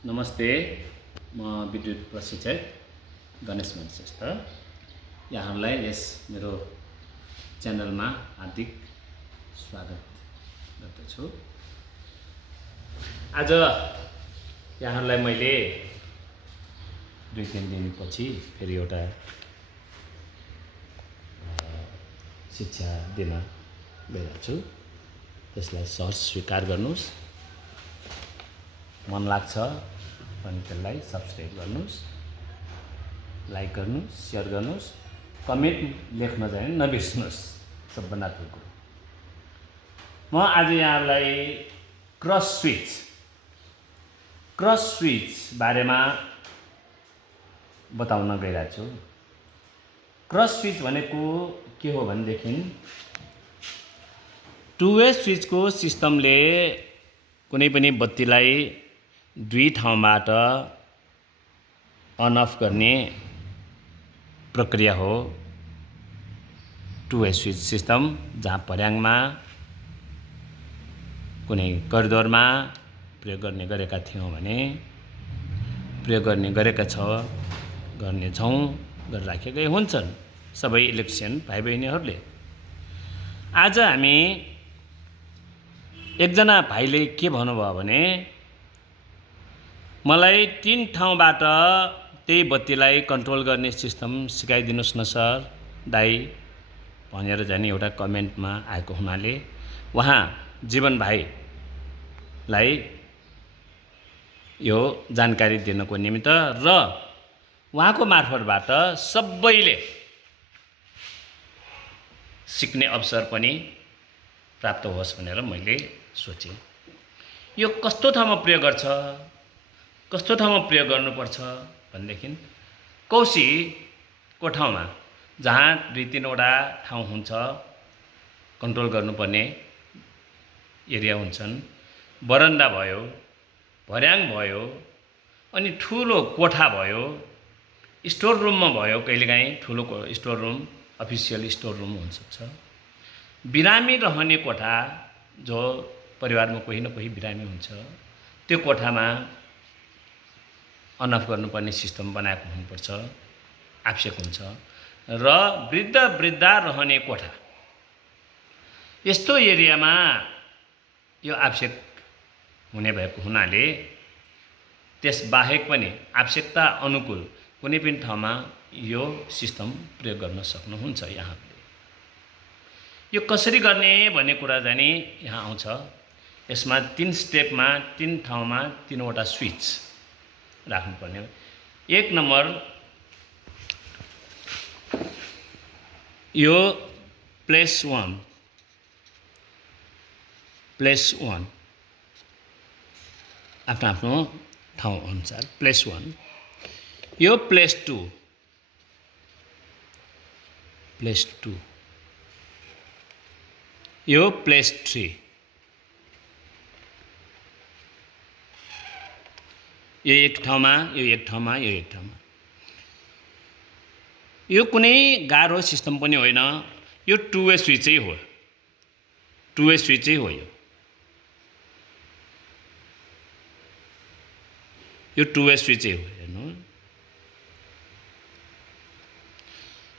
नमस्ते, म विद्युत प्रशिक्षक गणेश मन श्रेष्ठ यहाँहरूलाई यस मेरो च्यानलमा हार्दिक स्वागत गर्दछु। आज यहाँहरूलाई मैले 2-3 दिनपछि फेरि एउटा शिक्षा दिन गइरहेको छु। त्यसलाई सहज स्वीकार गर्नुहोस्। मन लाग्छ भने त्यसलाई सब्सक्राइब गर्नुहोस्, लाइक गर्नुहोस्, सेयर गर्नुहोस्, कमेन्ट लेख्न चाहिँ नबिर्स्नुहोस्। सबभन्दा ठुलो कुरो म आज यहाँलाई क्रस स्विच बारेमा बताउन गइरहेको छु। क्रस स्विच भनेको के हो भनेदेखि टु वे स्विचको सिस्टमले कुनै पनि बत्तीलाई दुई ठाउँबाट अन अफ गर्ने प्रक्रिया हो। टु वे स्विच सिस्टम जहाँ पर्याङमा कुनै करिडोरमा प्रयोग गर्ने गरेका थियौँ भने प्रयोग गर्ने गरेका गर्नेछौँ गरिराखेकै हुन्छन् सबै इलेक्ट्रिसियन भाइ बहिनीहरूले। आज हामी एकजना भाइले के भन्नुभयो भने मलाई 3 ठाउँबाट त्यही बत्तीलाई कन्ट्रोल गर्ने सिस्टम सिकाइदिनुहोस् न सर दाइ भनेर जाने एउटा कमेन्टमा आएको हुनाले उहाँ जीवन भाइलाई यो जानकारी दिनको निमित्त र उहाँको मार्फतबाट सबैले सिक्ने अवसर पनि प्राप्त होस् भनेर मैले सोचेँ। यो कस्तो ठाउँमा प्रयोग गर्छ, कस्तो ठाउँमा प्रयोग गर्नुपर्छ भनेदेखि कौसीको ठाउँमा जहाँ 2-3वटा ठाउँ हुन्छ कन्ट्रोल गर्नुपर्ने एरिया हुन्छन्, बरन्डा भयो, भर्याङ भयो, अनि ठुलो कोठा भयो, स्टोर रुममा भयो, कहिलेकाहीँ ठुलो store room official store room हुनसक्छ, बिरामी रहने कोठा जो परिवारमा कोही न कोही बिरामी हुन्छ त्यो कोठामा अन अफ गर्नुपर्ने सिस्टम बनाएको हुनुपर्छ, आवश्यक हुन्छ। र वृद्धा रहने कोठा यस्तो एरियामा यो आवश्यक हुने भएको हुनाले त्यसबाहेक पनि आवश्यकता अनुकूल कुनै पनि ठाउँमा यो सिस्टम प्रयोग गर्न सक्नुहुन्छ यहाँले। यो कसरी गर्ने भन्ने कुरा जाने यहाँ आउँछ। यसमा 3 स्टेपमा 3 ठाउँमा 3वटा स्विच राख्नुपर्ने। 1 नम्बर यो प्लेस 1 आफ्नो ठाउँ अनुसार प्लेस 1, यो प्लेस 2, यो प्लेस 3, यो एक ठाउँमा, यो एक ठाउँमा, यो एक ठाउँमा। यो कुनै गाह्रो सिस्टम पनि होइन, यो टु वे स्विचै हो। यो टु वे स्विचै हो। हेर्नु,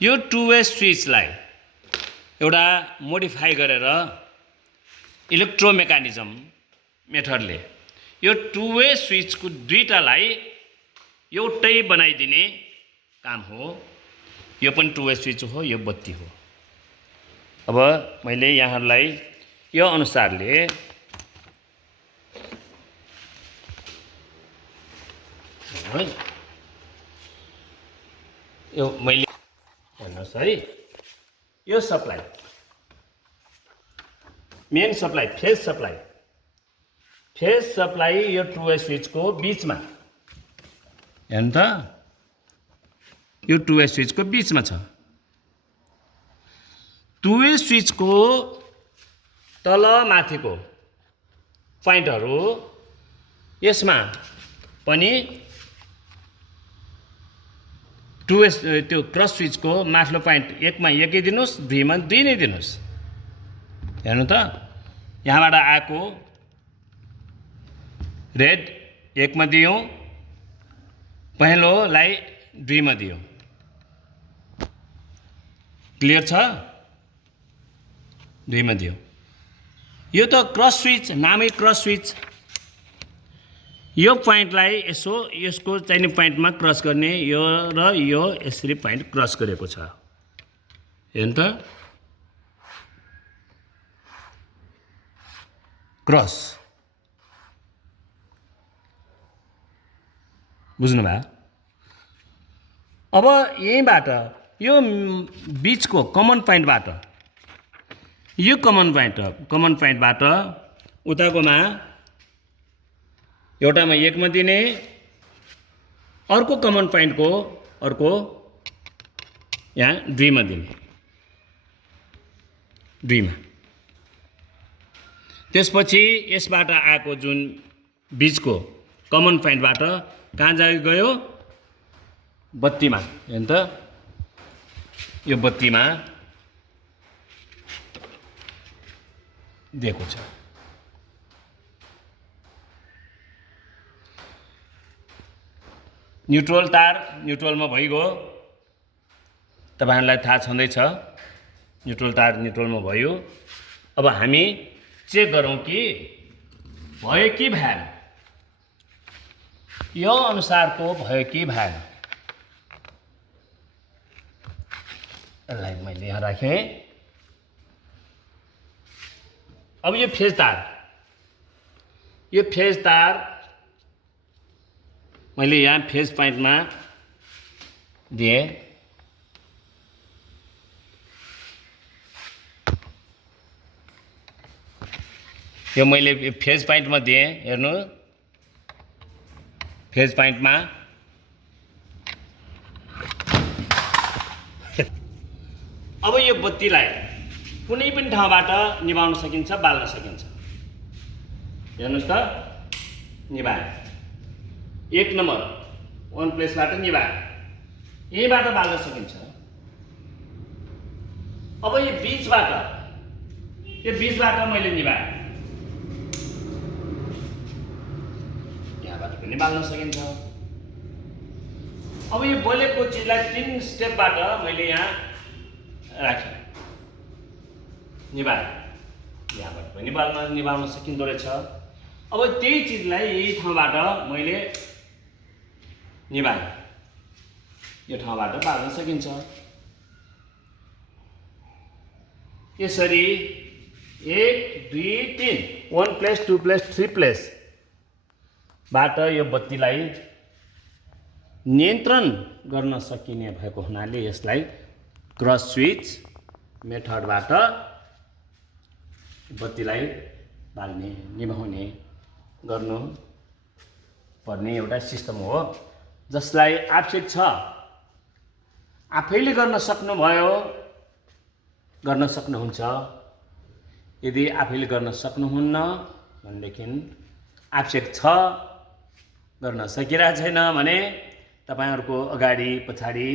यो टु वे स्विचलाई एउटा मोडिफाई गरेर इलेक्ट्रोमेकानिजम मेथडले यो टु वे स्विचको दुईटालाई एउटै बनाइदिने काम हो। यो पनि टु वे स्विच हो, यो बत्ती हो। अब मैले यहाँहरूलाई यो अनुसारले यो मैले हेर्नुहोस् है, यो supply main supply phase supply यो टु वे स्विचको बिचमा हेर्नु त, यो टु वे स्विचको बिचमा छ। टु वे स्विचको तल माथिको पोइन्टहरू यसमा पनि टु वे त्यो क्रस स्विचको माथिल्लो पोइन्ट 1 मा 1 दिनुहोस्, 2 मा 2 नै दिनुहोस्। हेर्नु त, यहाँबाट आएको रेड एकमा दियौँ, पहेँलोलाई दुईमा दियौँ। क्लियर छ? दुईमा दियौँ। यो त क्रस स्विच, नामै क्रस स्विच। यो पोइन्टलाई यसो यसको चाहिने पोइन्टमा क्रस गर्ने, यो र यो यसरी पोइन्ट क्रस गरेको छ। हेर्नु त, क्रस। बुझ्नुभयो? अब यहीँबाट यो बिचको कमन पोइन्टबाट, यो कमन पोइन्टबाट उताकोमा एउटामा एकमा दिने, अर्को कमन पोइन्टको अर्को यहाँ दुईमा दिने, दुईमा। त्यसपछि यसबाट आएको जुन बिचको कमन पोइन्टबाट कहाँ गयो? बत्तीमा। हेर्नु त, यो बत्तीमा दिएको छ। न्युट्रल तार न्युट्रलमा भइगयो, तपाईहरुलाई थाहा छँदैछ। न्युट्रल तार न्युट्रलमा भयो। अब हामी चेक गरौँ कि भयो कि भएन, यो अनुसारको भयो कि भएन। यसलाई मैले यहाँ राखेँ। अब यो फेज तार मैले यहाँ फेज पोइन्टमा दिएँ। यो मैले फेज पोइन्टमा दिएँ। हेर्नु, फेज पोइन्टमा अब यो बत्तीलाई कुनै पनि ठाउँबाट निभाउन सकिन्छ, बाल्न सकिन्छ। हेर्नुस् त, निभाए। एक नम्बर वन प्लेसबाट निभाए, यहीँबाट बाल्न सकिन्छ। अब यो बीचबाट मैले निभाए, यहाँबाट पनि बाल्न सकिन्छ। अब यो बोलेको चिजलाई 3 स्टेपबाट मैले यहाँ राखेँ, निभाए, यहाँबाट पनि निभाउन सकिँदो रहेछ। अब त्यही चिजलाई यही ठाउँबाट मैले निभाए, यो ठाउँबाट बाल्न सकिन्छ। यसरी 1 2 3 1 प्लेस 2 प्लेस 3 प्लेस बाट यो बत्तीलाई नियन्त्रण गर्न सकिने भएको हुनाले यसलाई क्रस स्विच मेथडबाट बत्तीलाई बाल्ने, निभाउने गर्नु पर्ने एउटा सिस्टम हो, जसलाई आवश्यक छ। आफैले गर्न सक्नुभयो, गर्न सक्नुहुन्छ। यदि आफैले गर्न सक्नुहुन्न भनेदेखि आवश्यक छ, गर्न सकिरहेको छैन भने तपाईहरुको अगाडि पछाडि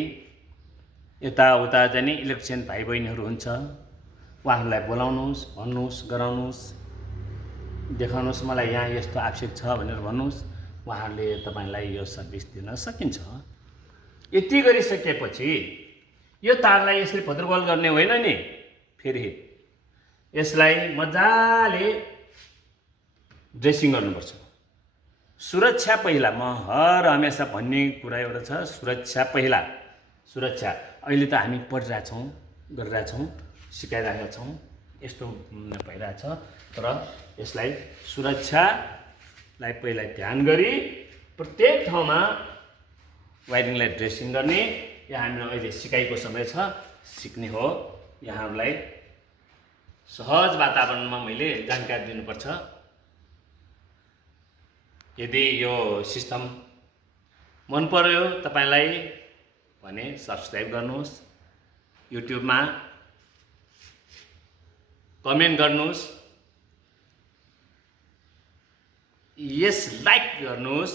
यताउता जाने इलेक्ट्रिसियन भाइ बहिनीहरू हुन्छ, उहाँहरूलाई बोलाउनुहोस्, भन्नुहोस्, गराउनुहोस्, देखाउनुहोस्, मलाई यहाँ यस्तो आवश्यक छ भनेर भन्नुहोस्। उहाँहरूले तपाईलाई यो सर्भिस दिन सकिन्छ। यति गरिसकेपछि यो तारलाई यसले भद्रगोल गर्ने होइन नि, फेरि यसलाई मजाले ड्रेसिङ गर्नुपर्छ। सुरक्षा पहिला, म हर हमेसा भन्ने कुरा एउटा छ, सुरक्षा पहिला। सुरक्षा अहिले त हामी पढिरहेछौँ, गरिरहेछौँ, सिकाइरहेका छौँ, यस्तो भइरहेछ। तर यसलाई सुरक्षालाई पहिला ध्यान गरी प्रत्येक ठाउँमा वायरिङलाई ड्रेसिङ गर्ने। यहाँ हामीलाई अहिले सिकाइको समय छ, सिक्ने हो। यहाँहरूलाई सहज वातावरणमा मैले जानकारी दिनुपर्छ। यदि यो सिस्टम मन पर्यो तपाईलाई भने सब्स्क्राइब गर्नुहोस्, युट्युबमा कमेन्ट गर्नुहोस्, यस लाइक गर्नुहोस्,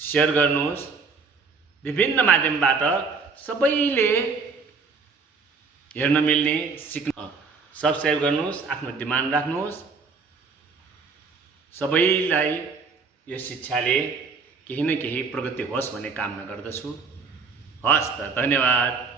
शेयर गर्नुहोस्। विभिन्न माध्यमबाट सबैले हेर्न मिल्ने, सिक्न। सब्स्क्राइब गर्नुहोस्, आफ्नो डिमान्ड राख्नुहोस्। सबैलाई यो शिक्षाले केही न केही प्रगति होस् भन्ने कामना गर्दछु। हस् त, धन्यवाद।